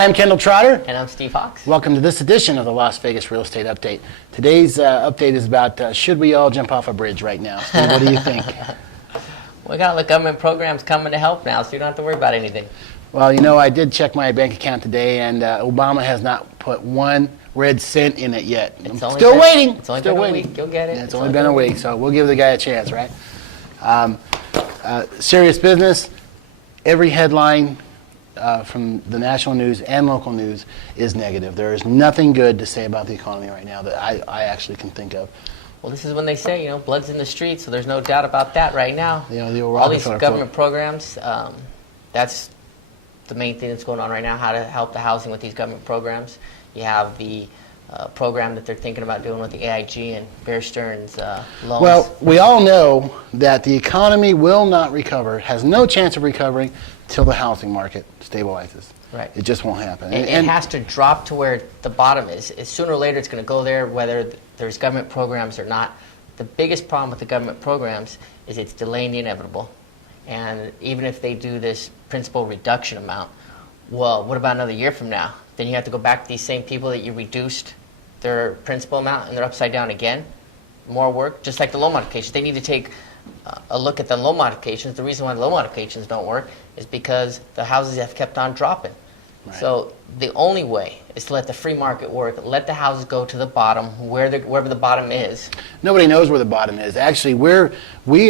Hi, I'm Kendall Trotter. And I'm Steve Hawks. Welcome to this edition of the Las Vegas Real Estate Update. Today's update is about should we all jump off a bridge right now? Steve, what do you think? We got all the government programs coming to help now, so you don't have to worry about anything. Well, you know, I did check my bank account today, and Obama has not put one red cent in it yet. I'm still waiting. It's only been a week. You'll get it. Yeah, it's only been a week, so we'll give the guy a chance, right? Serious business. Every headline from the national news and local news is negative. There is nothing good to say about the economy right now that I actually can think of. Well, this is when they say, blood's in the streets, so there's no doubt about that right now. The all these government programs, that's the main thing that's going on right now, how to help the housing with these government programs. You have the program that they're thinking about doing with the AIG and Bear Stearns loans. Well, we all know that the economy will not recover, has no chance of recovering till the housing market stabilizes. Right. It just won't happen. And it has to drop to where the bottom is. Sooner or later, it's going to go there, whether there's government programs or not. The biggest problem with the government programs is it's delaying the inevitable. And even if they do this principal reduction amount, well, what about another year from now? Then you have to go back to these same people that you reduced their principal amount, and they're upside down again. More work, just like the loan modifications. They need to take a look at the loan modifications. The reason why the loan modifications don't work is because the houses have kept on dropping. Right. So the only way is to let the free market work, let the houses go to the bottom, wherever the bottom is. Nobody knows where the bottom is. Actually,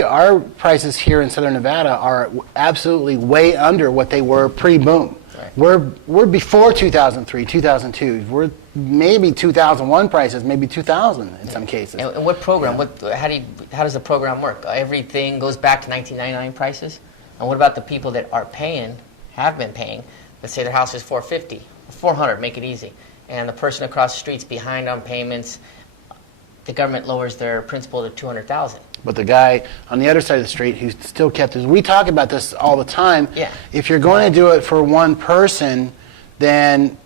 our prices here in Southern Nevada are absolutely way under what they were pre-boom. Right. We're before 2003, 2002. We're maybe 2001 prices, maybe 2000 in some cases. And what program? Yeah. How does the program work? Everything goes back to 1999 prices. And what about the people that are paying, have been paying? Let's say their house is $450, $400, make it easy. And the person across the street's behind on payments. The government lowers their principal to $200,000. But the guy on the other side of the street who still kept his, we talk about this all the time. Yeah. If you're going to do it for one person, then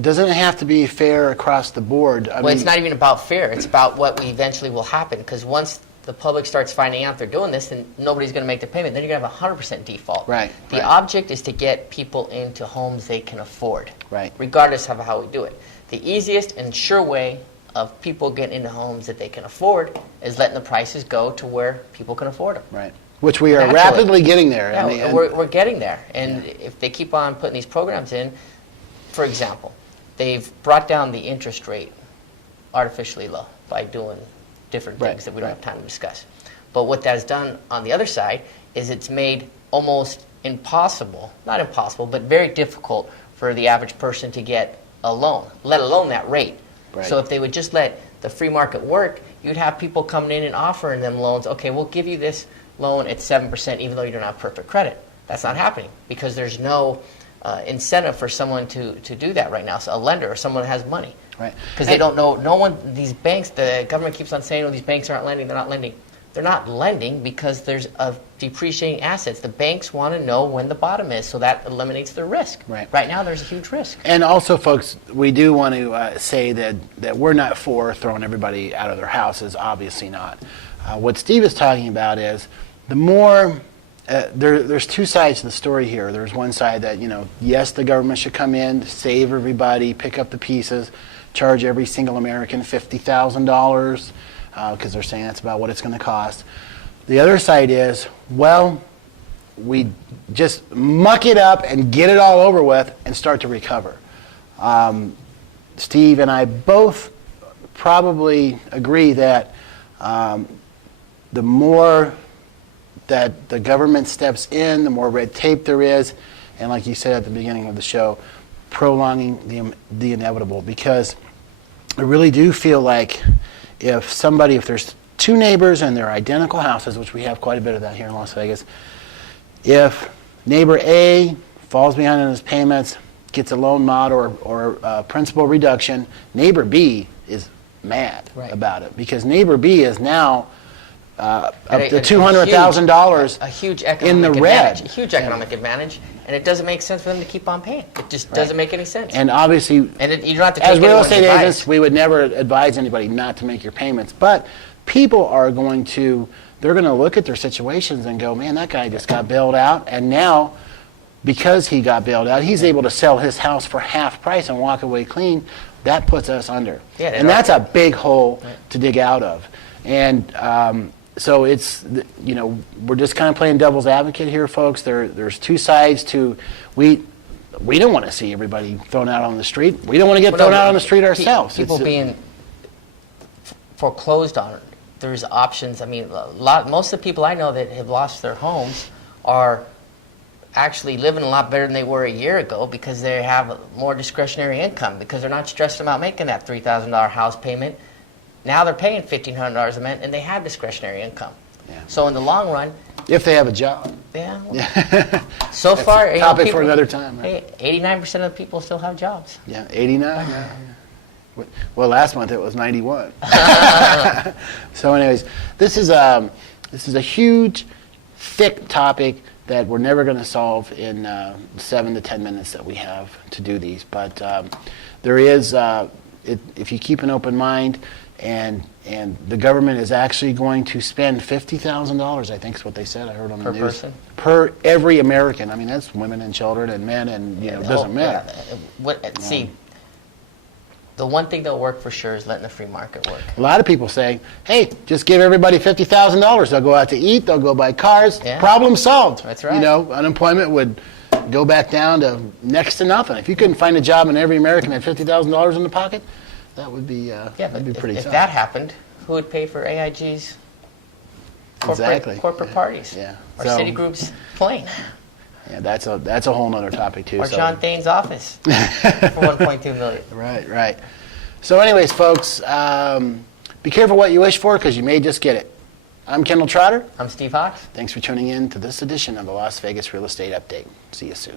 doesn't it have to be fair across the board? I mean, it's not even about fair. It's about what eventually will happen. Because once the public starts finding out they're doing this, then nobody's going to make the payment. Then you're going to have a 100% default. Right. The object is to get people into homes they can afford. Right. Regardless of how we do it. The easiest and sure way of people getting into homes that they can afford is letting the prices go to where people can afford them. Right. Which we are rapidly getting there. Yeah, we're getting there. And if they keep on putting these programs in, for example, they've brought down the interest rate artificially low by doing different things that we don't have time to discuss. But what that's done on the other side is it's made almost impossible, not impossible, but very difficult for the average person to get a loan, let alone that rate. Right. So if they would just let the free market work, you'd have people coming in and offering them loans. Okay, we'll give you this loan at 7% even though you don't have perfect credit. That's not happening because there's no incentive for someone to do that right now. So a lender or someone that has money. Right. Because they don't know, these banks, the government keeps on saying, oh, these banks aren't lending, they're not lending. They're not lending because there's depreciating assets. The banks want to know when the bottom is, so that eliminates the risk. Right. Right now, there's a huge risk. And also, folks, we do want to say that we're not for throwing everybody out of their houses. Obviously not. What Steve is talking about is the more there's two sides to the story here. There's one side that, yes, the government should come in, save everybody, pick up the pieces, charge every single American $50,000. Because they're saying that's about what it's going to cost. The other side is, well, we just muck it up and get it all over with and start to recover. Steve and I both probably agree that the more that the government steps in, the more red tape there is, and like you said at the beginning of the show, prolonging the inevitable. Because I really do feel like if there's two neighbors and they're identical houses, which we have quite a bit of that here in Las Vegas, if neighbor A falls behind on his payments, gets a loan mod or principal reduction, neighbor B is mad about it because neighbor B is now up to $200,000 in the red. A huge economic advantage, and it doesn't make sense for them to keep on paying. It just doesn't make any sense. And obviously, you don't have to take as real estate agents, we would never advise anybody not to make your payments. But people are going to look at their situations and go, man, that guy just got bailed out, and now because he got bailed out, he's able to sell his house for half price and walk away clean. That puts us under. Yeah, and that's a big hole to dig out of. And so it's, we're just kind of playing devil's advocate here, folks. There's two sides to, we don't want to see everybody thrown out on the street. We don't want to get thrown out on the street ourselves. People being foreclosed on. There's options. I mean, most of the people I know that have lost their homes are actually living a lot better than they were a year ago because they have more discretionary income, because they're not stressed about making that $3,000 house payment. Now they're paying $1,500 a month, and they have discretionary income. Yeah. So in the long run, if they have a job. Yeah. So far, a topic for another time. Right? Hey, 89% of the people still have jobs. Yeah, 89. Yeah. Well, last month it was 91. So, anyways, this is a huge, thick topic that we're never going to solve in 7 to 10 minutes that we have to do these. But there is, if you keep an open mind, and the government is actually going to spend $50,000, I think is what they said. I heard on the news. Per person? Per every American. I mean, that's women and children and men, and it doesn't matter. See, the one thing that'll work for sure is letting the free market work. A lot of people say, hey, just give everybody $50,000. They'll go out to eat, they'll go buy cars, problem solved. That's right. Unemployment would go back down to next to nothing. If you couldn't find a job and every American had $50,000 in the pocket, that would be that'd be pretty tough. If that happened, who would pay for AIG's corporate parties? Yeah. Or Citigroup's plane? Yeah, that's a whole other topic too. Or John Thane's office for $1.2 million. Right. So, anyways, folks, be careful what you wish for, because you may just get it. I'm Kendall Trotter. I'm Steve Hawks. Thanks for tuning in to this edition of the Las Vegas Real Estate Update. See you soon.